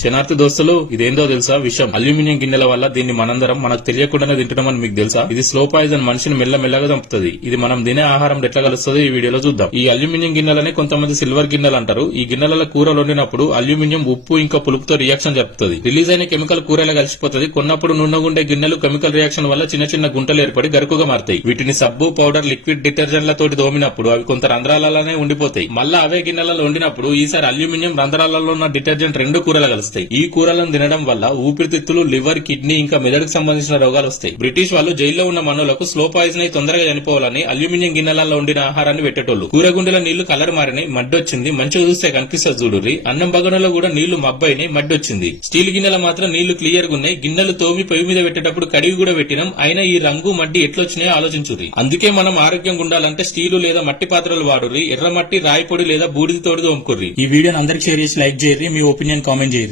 శనార్థి దోస్తులు, ఇదేందో తెలుసా విషయం? అల్యూమినియం గిన్నెల వల్ల దీన్ని మనందరం మనకు తెలియకుండానే తింటున్నామని మీకు తెలుసా? ఇది స్లో పాయిజన్, మనిషిని మెల్లమెల్లగా చంపుతుంది. ఇది మనం తినే ఆహారం ఎట్లా కలుస్తుందో ఈ వీడియోలో చూద్దాం. ఈ అల్యూమినియం గిన్నెలని కొంతమంది సిల్వర్ గిన్నెలు అంటారు. ఈ గిన్నెల కూరలు వండినప్పుడు అల్యూమినియం ఉప్పు ఇంకా పులుపుతో రియాక్షన్ జరుపుతుంది. రిలీజ్ అయిన కెమికల్ కూరలో కలిసిపోతుంది. కొన్నప్పుడు నున్నగుండే గిన్నెలు కెమికల్ రియాక్షన్ వల్ల చిన్న చిన్న గుంటలు ఏర్పడి గరుకుగా మారుతాయి. వీటిని సబ్బు, పౌడర్, లిక్విడ్ డిటర్జెంట్లతోటి దోమినప్పుడు అవి కొంత రంధ్రాలలోనే ఉండిపోతాయి. మళ్ళా అవే గిన్నెలలో వండినప్పుడు ఈసారి అల్యూమినియం రంధ్రాలలో ఉన్న డిటర్జెంట్ రెండు కూరలు కలుస్తాయి. ఈ కూరలను తినడం వల్ల ఊపిరితిత్తులు, లివర్, కిడ్నీ ఇంకా మెదడుకు సంబంధించిన రోగాలు వస్తాయి. బ్రిటిష్ వాళ్ళు జైల్లో ఉన్న మనులకు స్లో పాయిజన్ అయి తొందరగా చనిపోవాలని అల్యూమినియం గిన్నెలలో వండిన ఆహారాన్ని పెట్టేటోళ్లు. కూరగుండెల నీళ్లు కలర్ మారినాయి, మడ్డొచ్చింది. మంచిగా చూస్తే కనిపిస్తుంది చూడుర్రి. అన్నం బగనలో కూడా నీళ్లు మబ్బైనాయి, మడ్డొచ్చింది. స్టీల్ గిన్నెల మాత్రం నీళ్లు క్లియర్ గా ఉన్నాయి. గిన్నెలు తోమి పొయ్యి మీద పెట్టేటప్పుడు కడిగి కూడా పెట్టినాం. అయినా ఈ రంగు మడ్డి ఎట్లొచ్చినాయో ఆలోచించుర్రి. అందుకే మనం ఆరోగ్యంగా ఉండాలంటే స్టీలు లేదా మట్టి పాత్రలు వాడుర్రి. ఎర్రమట్టి, రాయి పొడి లేదా బూడిద తోడి తోముకుర్రి. ఈ వీడియోని అందరికి షేర్ చేసి లైక్ చేయర్రి. మీ ఒపీనియన్ కామెంట్ చేయర్రి.